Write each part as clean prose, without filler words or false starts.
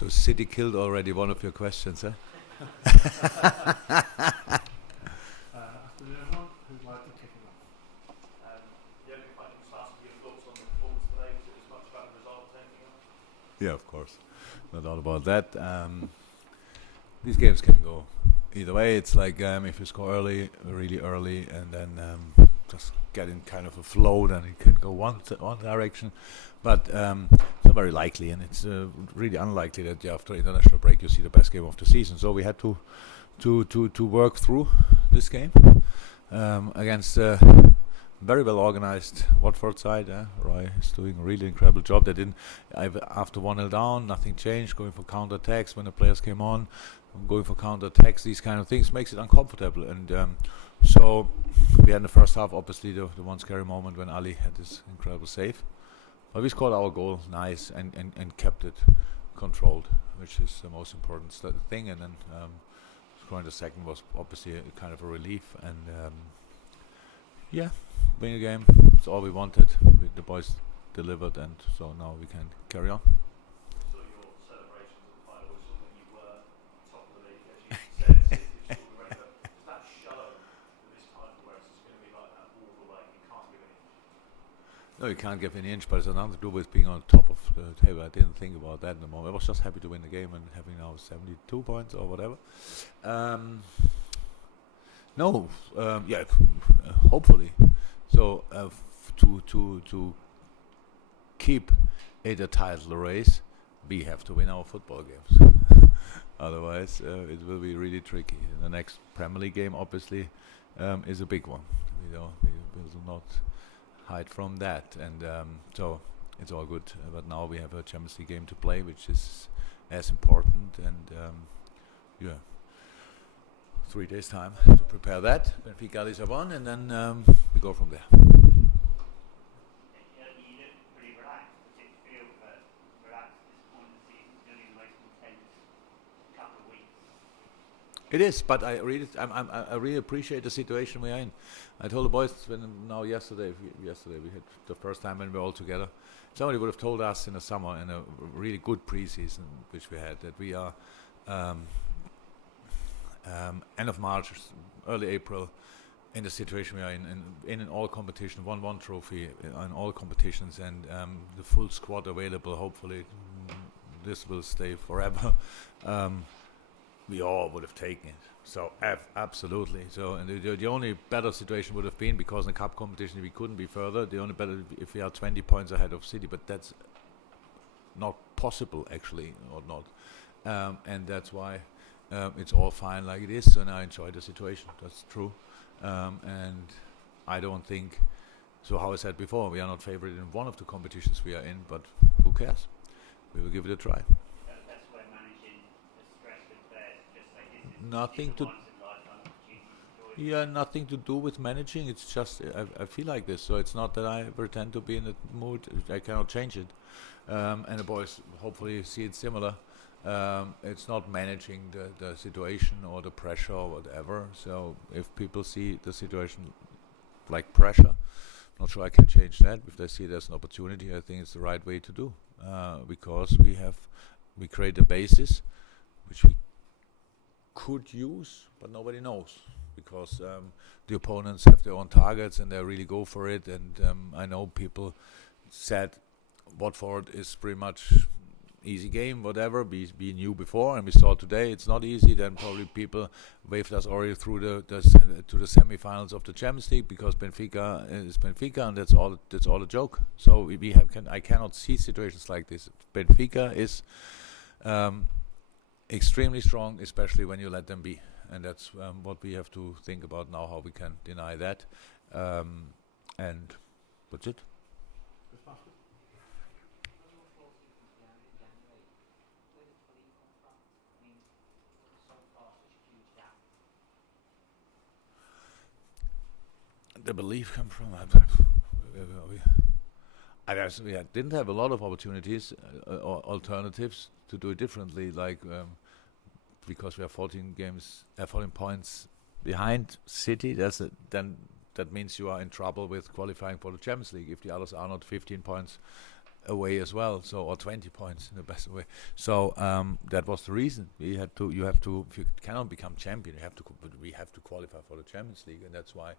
So City killed already one of your questions, huh? Afternoon, everyone. Who'd like to kick it off? Jurgen, if I can just ask your thoughts on the performance today, was it as much about the result as anything else? Yeah, of course. No doubt about that. These games can go either way. It's like if you score early, really early, and then just get in kind of a flow, then it can go one direction. But it's not very likely, and it's really unlikely that after international break you see the best game of the season. So we had to work through this game against a very well organized Watford side. Roy is doing a really incredible job. They didn't after 1-0 down, nothing changed. Going for counter attacks when the players came on, going for counter attacks. These kind of things makes it uncomfortable. And so we had in the first half, obviously the one scary moment when Ali had this incredible save. But we scored our goal nice and kept it controlled, which is the most important thing. And then scoring the second was obviously a kind of a relief. And win a game. It's all we wanted. The boys delivered, and so now we can carry on. So your celebrations at the final whistle when you were top of the league, as you said, City scored the record. Does that show that this title race is going to be like that all the way? You can't give an inch. No, you can't give an inch, but it's nothing to do with being on top of the table. I didn't think about that in the moment. I was just happy to win the game and having now 72 points or whatever. Hopefully. So to keep it a title race, we have to win our football games. Otherwise, it will be really tricky. The next Premier League game, obviously, is a big one. We will not hide from that, and so it's all good. But now we have a Champions League game to play, which is as important, and 3 days time to prepare that. Benfica is one, and then we go from there. You look pretty relaxed. Does it feel relaxed at this point of the season? It's going to be the most intense couple of weeks. It is, but I really appreciate the situation we are in. I told the boys yesterday we had the first time when we were all together. Somebody would have told us in the summer, in a really good preseason which we had, that we are end of March, early April, in the situation we are in all competition, won one trophy in all competitions, and the full squad available. Hopefully, this will stay forever. We all would have taken it. So absolutely. So, and the only better situation would have been, because in the cup competition we couldn't be further. The only better if we are 20 points ahead of City, but that's not possible actually, or not, and that's why. It's all fine like it is, and I enjoy the situation. That's true, and I don't think so. How I said before, we are not favored in one of the competitions we are in, but who cares? We will give it a try. That's where managing the stress with players, just like this is Nothing to. once in a lifetime opportunity to enjoy. Yeah, nothing to do with managing. It's just I feel like this, so it's not that I pretend to be in the mood. I cannot change it, and the boys hopefully see it similar. It's not managing the situation or the pressure or whatever. So if people see the situation like pressure, not sure I can change that. If they see it as an opportunity, I think it's the right way to do, because we create a basis which we could use, but nobody knows, because the opponents have their own targets and they really go for it. And I know people said Watford is pretty much easy game, whatever. We knew before, and we saw today it's not easy. Then probably people waved us already through to the semi-finals of the Champions League, because Benfica is Benfica, and that's all a joke. So I cannot see situations like this. Benfica is extremely strong, especially when you let them be, and that's what we have to think about now, how we can deny that, and that's it. The belief come from we didn't have a lot of opportunities or alternatives to do it differently, like because we are 14 points behind City. Then that means you are in trouble with qualifying for the Champions League if the others are not 15 points away as well, so or 20 points in the best way. So that was the reason we had to. You have to. If you cannot become champion, you have to. But we have to qualify for the Champions League, and that's why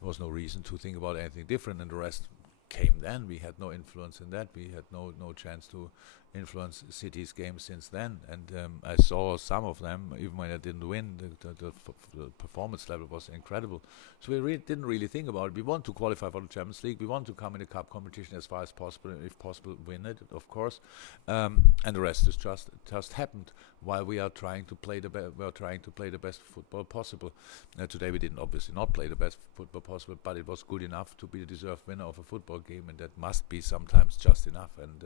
there was no reason to think about anything different. And the rest came then. We had no influence in that. We had no chance to influence City's games since then. And I saw some of them, even when I didn't win. The performance level was incredible. So we didn't really think about it. We want to qualify for the Champions League. We want to come in the cup competition as far as possible, if possible, win it, of course. And the rest is just happened while we are trying to play the best football possible. Today we didn't obviously not play the best football possible, but it was good enough to be the deserved winner of a football game, and that must be sometimes just enough. And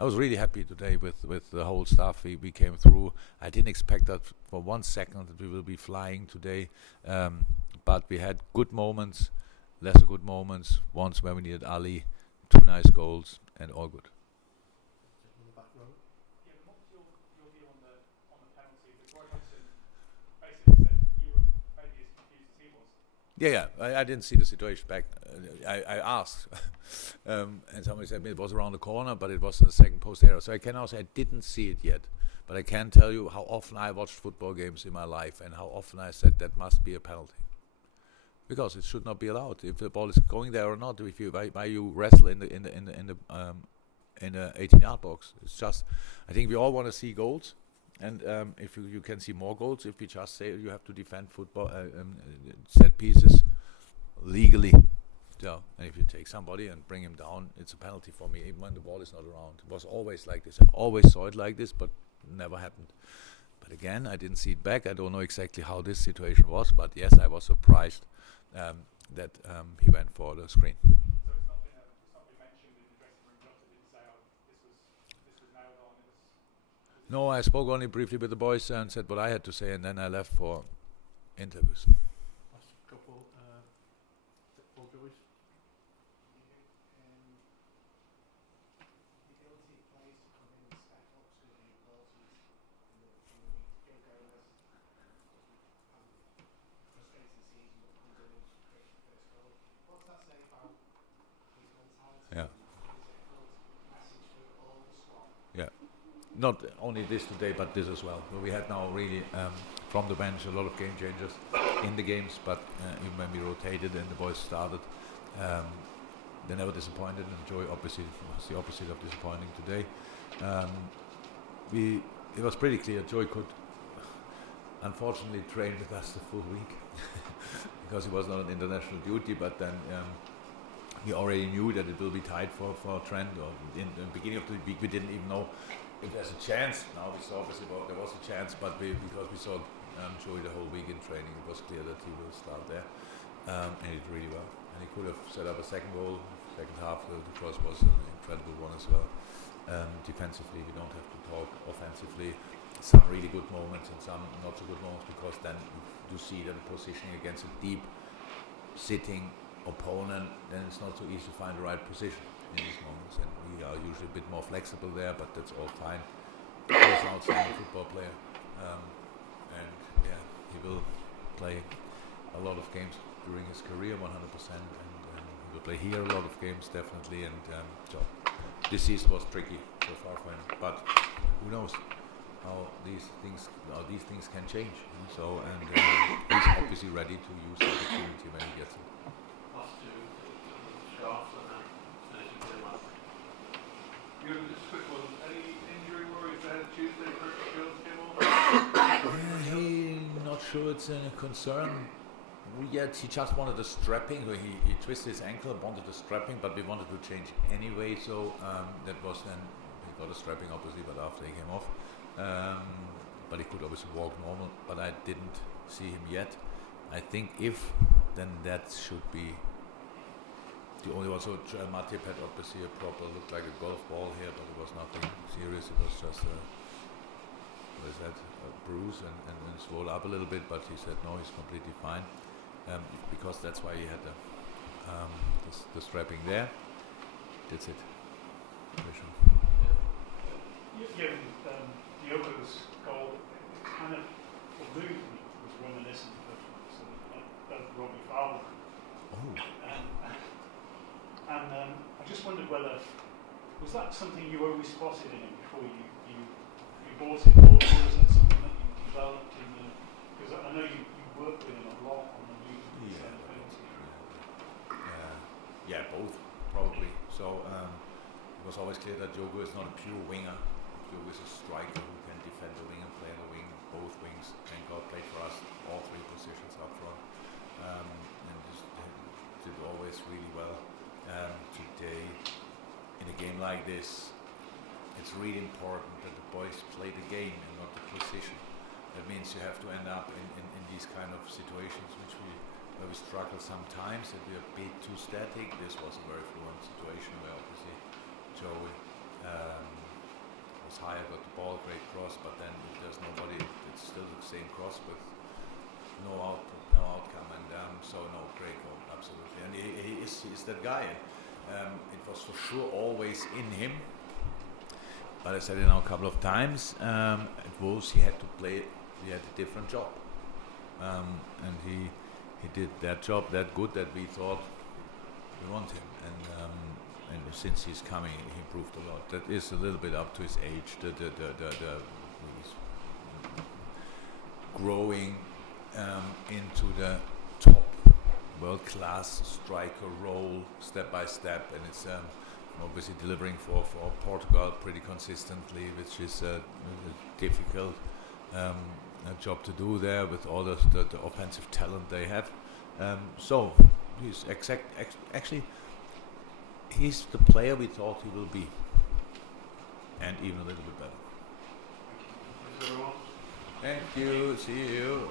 I was really happy today with the whole stuff. We came through. I didn't expect that for 1 second that we will be flying today, but we had good moments, lesser good moments. Once where we needed Ali, 2 nice goals, and all good. In the back row. Yeah, what's your view on the penalty? Because Roy Hodgson basically said you were maybe as confused as he was. Yeah. I didn't see the situation back. I asked, and somebody said it was around the corner, but it was in the second post area. So I can also say I didn't see it yet, but I can tell you how often I watched football games in my life, and how often I said that must be a penalty, because it should not be allowed. If the ball is going there or not, if you why you wrestle in the 18-yard box, it's just. I think we all want to see goals. And if you can see more goals, if we just say you have to defend football set pieces legally, so and if you take somebody and bring him down, it's a penalty for me, even when the ball is not around. It was always like this. I always saw it like this, but never happened. But again, I didn't see it back. I don't know exactly how this situation was, but yes, I was surprised that he went for the screen. So it's not been mentioned in the dressing room. Jota didn't say, "Oh, this was nailed on." No, I spoke only briefly with the boys and said what I had to say, and then I left for interviews. Last couple. Paul Joyce. The ability of players to come in and step up to the new qualities in the field goal has frustrating season, but comes in and creates the first goal. What's that say about his mentality? Yeah. Is it a good message for all the squad? Yeah. Not only this today, but this as well. We had now really from the bench a lot of game changers in the games, but even when we rotated and the boys started, they never disappointed. And Joy obviously was the opposite of disappointing today. It was pretty clear Joy could unfortunately train with us the full week because he was not on international duty, but then we already knew that it will be tight for Trent. Or in the beginning of the week we didn't even know if there's a chance. Now we saw obviously there was a chance, but because we saw Joey the whole week in training, it was clear that he will start there, and he did really well. And he could have set up a second goal, second half. The cross was an incredible one as well. Defensively, we don't have to talk. Offensively, some really good moments and some not so good moments, because then you see that the positioning against a deep sitting opponent, then it's not so easy to find the right position in these moments, and we are usually a bit more flexible there, but that's all fine. He's an outstanding football player, and yeah, he will play a lot of games during his career, 100%, and he will play here a lot of games definitely. And so this season was tricky so far for him, but who knows how these things can change. So and he's obviously ready to use the opportunity when he gets it. Last two shots and then finishing pretty much. Jurgen, just a quick one. Any injury worries ahead of Tuesday? Curtis Jones came over? He's not sure it's a concern yet. He just wanted the strapping. He twisted his ankle, wanted the strapping, but we wanted to change anyway. So that was then he got a strapping obviously, but after he came off. But he could obviously walk normal. But I didn't see him yet. I think if then that should be the only one. So Matip had obviously a proper, looked like a golf ball here, but it was nothing serious. It was just a bruise and swelled up a little bit. But he said no, he's completely fine, because that's why he had the strapping there. That's it. Jota's goal, it kind of moved me, was reminiscent of Robbie Fowler. Oh. And I just wondered whether, was that always spotted in him before you bought him, or was that something that you developed in the? Because I know you worked with him a lot on the new penalty. Yeah, both probably. So it was always clear that Jota is not a pure winger. Jota is a striker who can defend the wing and play on the wing, both wings. Thank God played for us all three positions up front, and just did always really well. Today, in a game like this, it's really important that the boys play the game and not the position. That means you have to end up in these kind of situations where we struggle sometimes, that we are a bit too static. This was a very fluent situation where obviously Joey was higher, got the ball, great cross, but then if there's nobody, it's still the same cross with no output, no outcome, and so no, great goal, absolutely. And he's that guy. It was for sure always in him, but I said it now a couple of times. At Wolves he had to play, he had a different job, and he did that job that good that we thought we want him, and since he's coming he improved a lot. That is a little bit up to his age, he's growing into the top world-class striker role step by step, and it's obviously delivering for Portugal pretty consistently, which is a difficult job to do there with all the offensive talent they have. So he's actually he's the player we thought he will be, and even a little bit better. Thanks everyone. Thank you. See you.